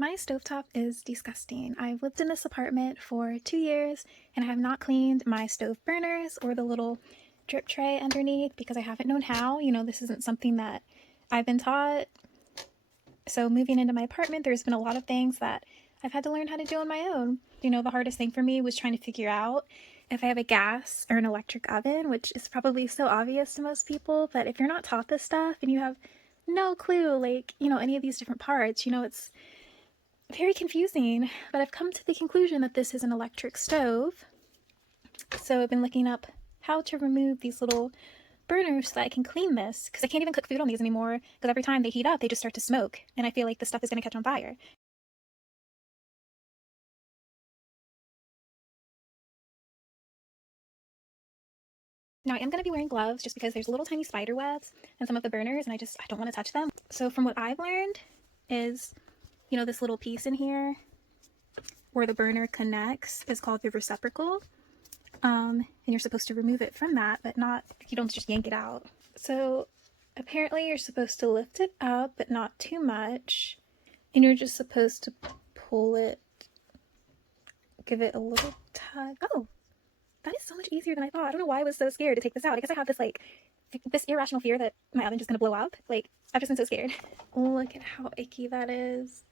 My stovetop is disgusting. I've lived in this apartment for 2 years and I have not cleaned my stove burners or the little drip tray underneath because I haven't known how. This isn't something that I've been taught. So moving into my apartment, there's been a lot of things that I've had to learn how to do on my own. The hardest thing for me was trying to figure out if I have a gas or an electric oven, which is probably so obvious to most people, but if you're not taught this stuff and you have no clue, any of these different parts, it's very confusing, but I've come to the conclusion that this is an electric stove. So I've been looking up how to remove these little burners so that I can clean this, because I can't even cook food on these anymore because every time they heat up they just start to smoke and I feel like the stuff is going to catch on fire. Now I am going to be wearing gloves just because there's little tiny spider webs in some of the burners and I don't want to touch them. So from what I've learned is, this little piece in here where the burner connects is called the reciprocal. And you're supposed to remove it from that, but you don't just yank it out. So apparently you're supposed to lift it up, but not too much. And you're just supposed to pull it, give it a little tug. Oh, that is so much easier than I thought. I don't know why I was so scared to take this out. I guess I have this irrational fear that my oven's just gonna blow up. I've just been so scared. Look at how icky that is.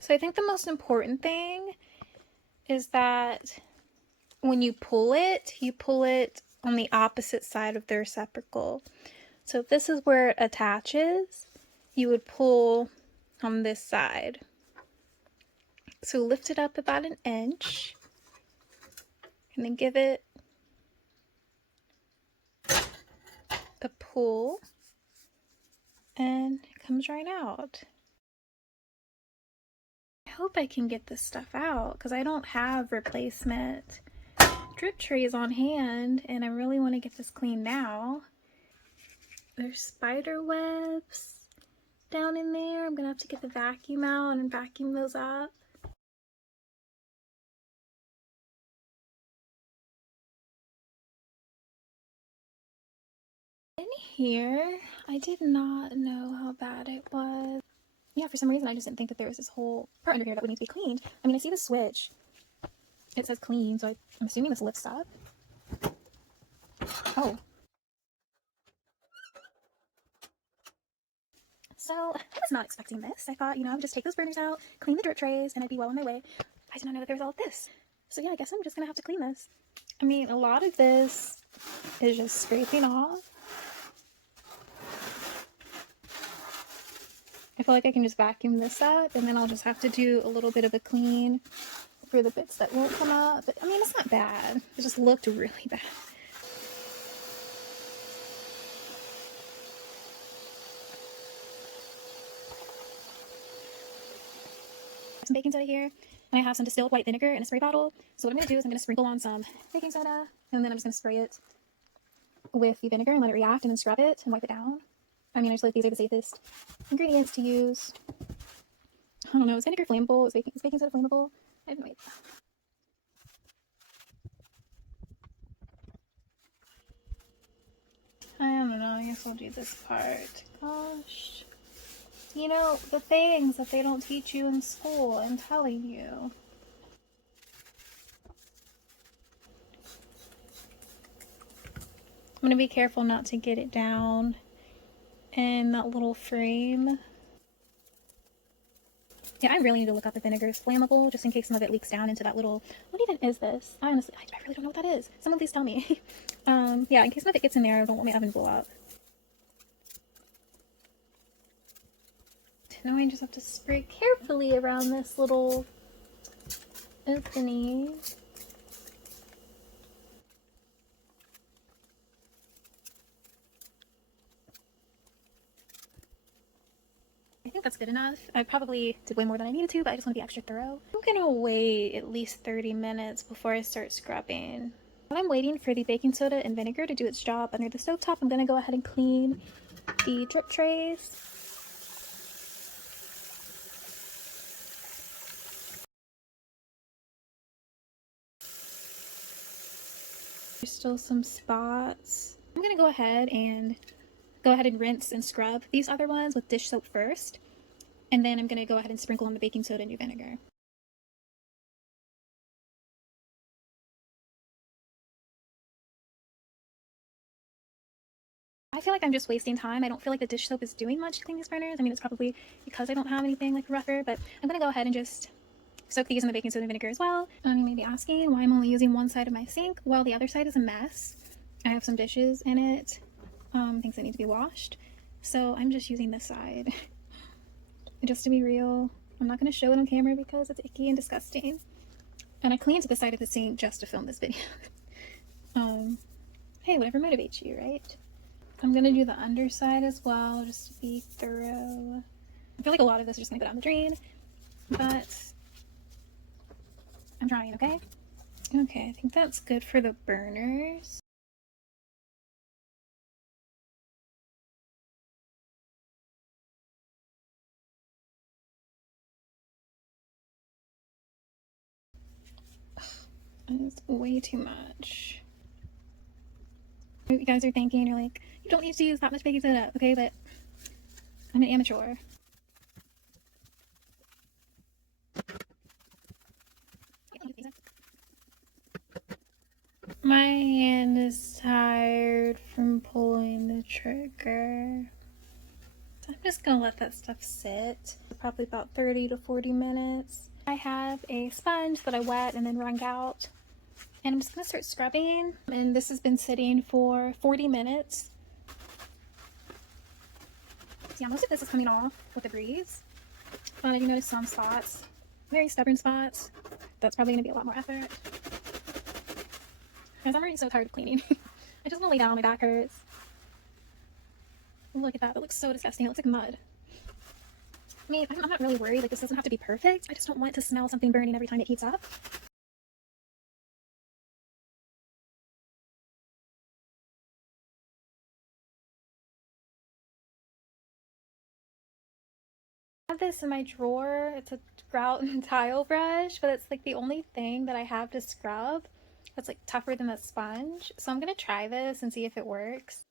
So I think the most important thing is that when you pull it on the opposite side of the reciprocal. So if this is where it attaches, you would pull on this side. So lift it up about 1 inch and then give it a pull and it comes right out. I hope I can get this stuff out because I don't have replacement drip trays on hand and I really want to get this clean now. There's spider webs down in there. I'm gonna have to get the vacuum out and vacuum those up. In here, I did not know how bad it was. Yeah, for some reason I just didn't think that there was this whole part under here that would need to be cleaned. I mean, I see the switch. It says clean, so I'm assuming this lifts up. Oh. So I was not expecting this. I thought, I would just take those burners out, clean the drip trays, and I'd be well on my way. I did not know that there was all of this. So yeah, I guess I'm just gonna have to clean this. I mean, a lot of this is just scraping off. I feel like I can just vacuum this up and then I'll just have to do a little bit of a clean for the bits that won't come up. But I mean, it's not bad. It just looked really bad. Some baking soda here, and I have some distilled white vinegar in a spray bottle. So what I'm going to do is I'm going to sprinkle on some baking soda, and then I'm just going to spray it with the vinegar and let it react, and then scrub it and wipe it down. I mean, I just feel like these are the safest ingredients to use. I don't know, is vinegar flammable? Is baking soda flammable? I have no idea. I don't know, I guess I'll do this part. Gosh. The things that they don't teach you in school, I'm telling you. I'm going to be careful not to get it down in that little frame. Yeah, I really need to look up if vinegar is flammable, just in case some of it leaks down into that little... What even is this? I really don't know what that is. Someone please tell me. Yeah, in case some of it gets in there, I don't want my oven to blow up. Now I just have to spray carefully around this little opening. I think that's good enough. I probably did way more than I needed to, but I just want to be extra thorough. I'm gonna wait at least 30 minutes before I start scrubbing. While I'm waiting for the baking soda and vinegar to do its job under the stovetop, I'm gonna go ahead and clean the drip trays. There's still some spots. I'm gonna go ahead and rinse and scrub these other ones with dish soap first. And then I'm going to go ahead and sprinkle on the baking soda and vinegar. I feel like I'm just wasting time. I don't feel like the dish soap is doing much to clean these burners. I mean, it's probably because I don't have anything like rougher, but I'm going to go ahead and just soak these in the baking soda and vinegar as well. You may be asking why I'm only using one side of my sink. Well, the other side is a mess. I have some dishes in it, things that need to be washed. So I'm just using this side. Just to be real, I'm not going to show it on camera because it's icky and disgusting. And I cleaned the side of the sink just to film this video. Hey, whatever motivates you, right? I'm going to do the underside as well, just to be thorough. I feel like a lot of this is just going to go down the drain, but I'm trying, okay? Okay, I think that's good for the burners. It's way too much. You guys are thinking, you're like, you don't need to use that much baking soda, okay? But I'm an amateur. My hand is tired from pulling the trigger. So I'm just gonna let that stuff sit for probably about 30 to 40 minutes. I have a sponge that I wet and then wrung out. And I'm just gonna start scrubbing. And this has been sitting for 40 minutes. So yeah, most of this is coming off with a breeze. But I do notice some spots, very stubborn spots. That's probably gonna be a lot more effort. Because I'm already so tired of cleaning. I just want to lay down, my back hurts. Look at that, that looks so disgusting. It looks like mud. I mean, I'm not really worried, like this doesn't have to be perfect. I just don't want to smell something burning every time it heats up. I have this in my drawer. It's a grout and tile brush, but it's like the only thing that I have to scrub that's like tougher than a sponge. So I'm gonna try this and see if it works.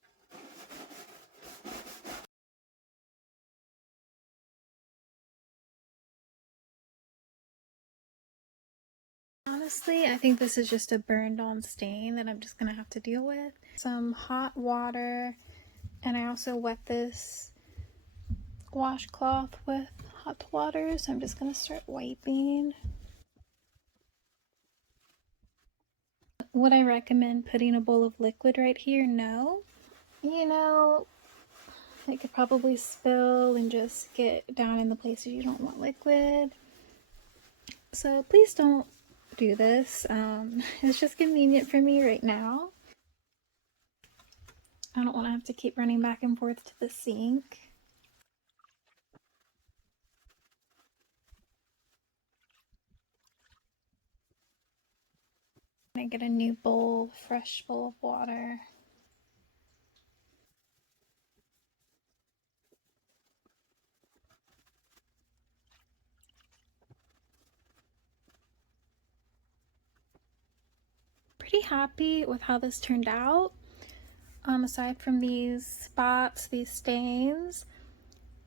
Honestly, I think this is just a burned on stain that I'm just gonna have to deal with. Some hot water, and I also wet this washcloth with hot water, so I'm just gonna start wiping. Would I recommend putting a bowl of liquid right here? No. You know, it could probably spill and just get down in the places you don't want liquid. So please don't do this. It's just convenient for me right now. I don't want to have to keep running back and forth to the sink. I get a new bowl, fresh bowl of water. Pretty happy with how this turned out. Aside from these spots, these stains,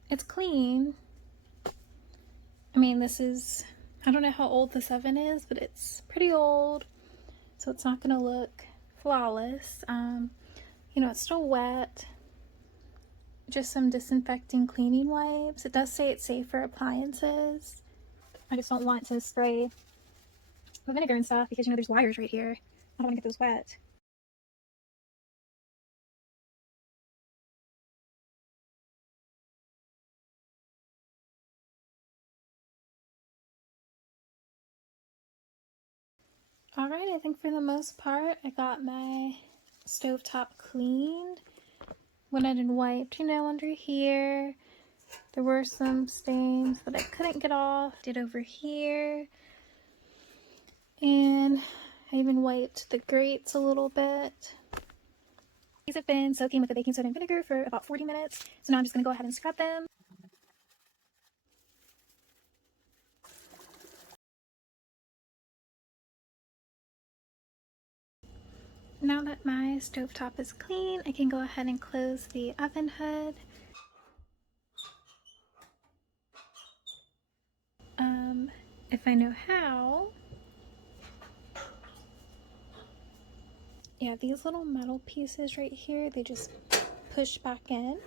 it's clean. I mean, this is, I don't know how old this oven is, but it's pretty old, so it's not gonna look flawless. You know, it's still wet. Just some disinfecting cleaning wipes. It does say it's safe for appliances. I just don't want to spray the vinegar and stuff because, you know, there's wires right here. I don't want to get those wet. Alright, I think for the most part, I got my stovetop cleaned. Went ahead and wiped, you know, under here. There were some stains that I couldn't get off. Did over here. And I even wiped the grates a little bit. These have been soaking with the baking soda and vinegar for about 40 minutes. So now I'm just going to go ahead and scrub them. Now that my stovetop is clean, I can go ahead and close the oven hood. if I know how. Yeah, these little metal pieces right here, they just push back in.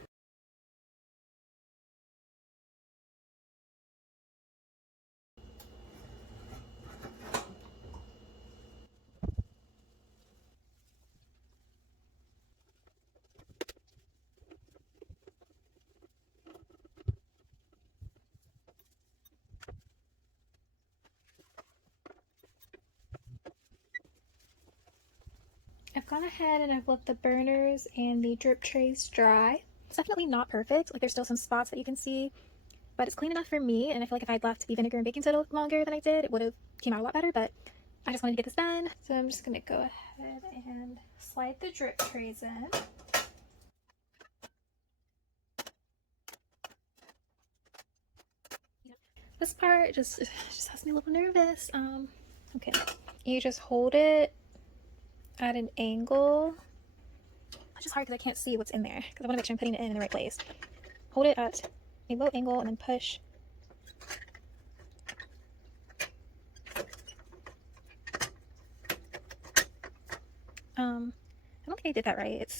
I've gone ahead and I've let the burners and the drip trays dry. It's definitely not perfect. Like, there's still some spots that you can see, but it's clean enough for me. And I feel like if I'd left the vinegar and baking soda longer than I did, it would have came out a lot better. But I just wanted to get this done, so I'm just gonna go ahead and slide the drip trays in. This part just has me a little nervous. Okay, you just hold it at an angle. It's just hard because I can't see what's in there because I want to make sure I'm putting it in the right place. Hold it at a low angle and then push. I don't think I did that right.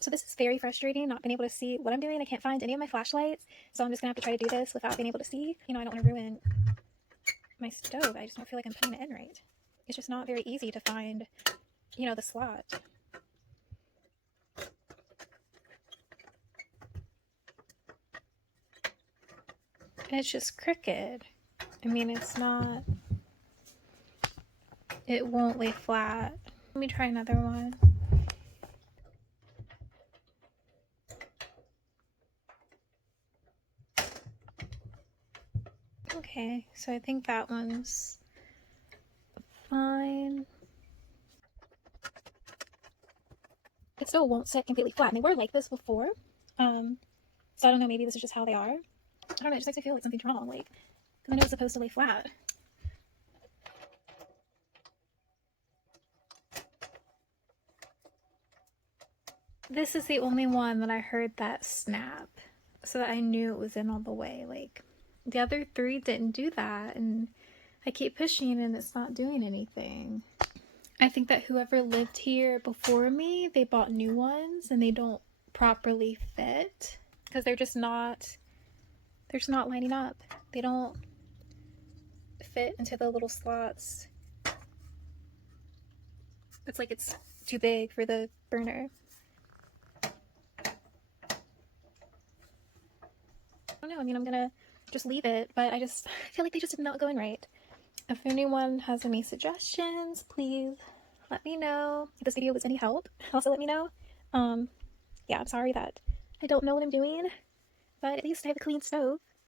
So this is very frustrating, not being able to see what I'm doing. I can't find any of my flashlights, so I'm just gonna have to try to do this without being able to see. You know, I don't want to ruin my stove. I just don't feel like I'm putting it in right. It's just not very easy to find, you know, the slot. It's just crooked. I mean, it's not, it won't lay flat. Let me try another one. Okay, so I think that one's fine. It still won't sit completely flat, and they were like this before. So I don't know, maybe this is just how they are. I don't know, it just makes me feel like something's wrong, like, because I know it's supposed to lay flat. This is the only one that I heard that snap, so that I knew it was in all the way. Like, the other three didn't do that, and I keep pushing and it's not doing anything. I think that whoever lived here before me, they bought new ones and they don't properly fit because they're just not lining up. They don't fit into the little slots. It's like it's too big for the burner. I don't know, I mean, I'm gonna just leave it, but I feel like they just did not go in right. If anyone has any suggestions, please let me know. If this video was any help, also let me know. Yeah, I'm sorry that I don't know what I'm doing, but at least I have a clean stove.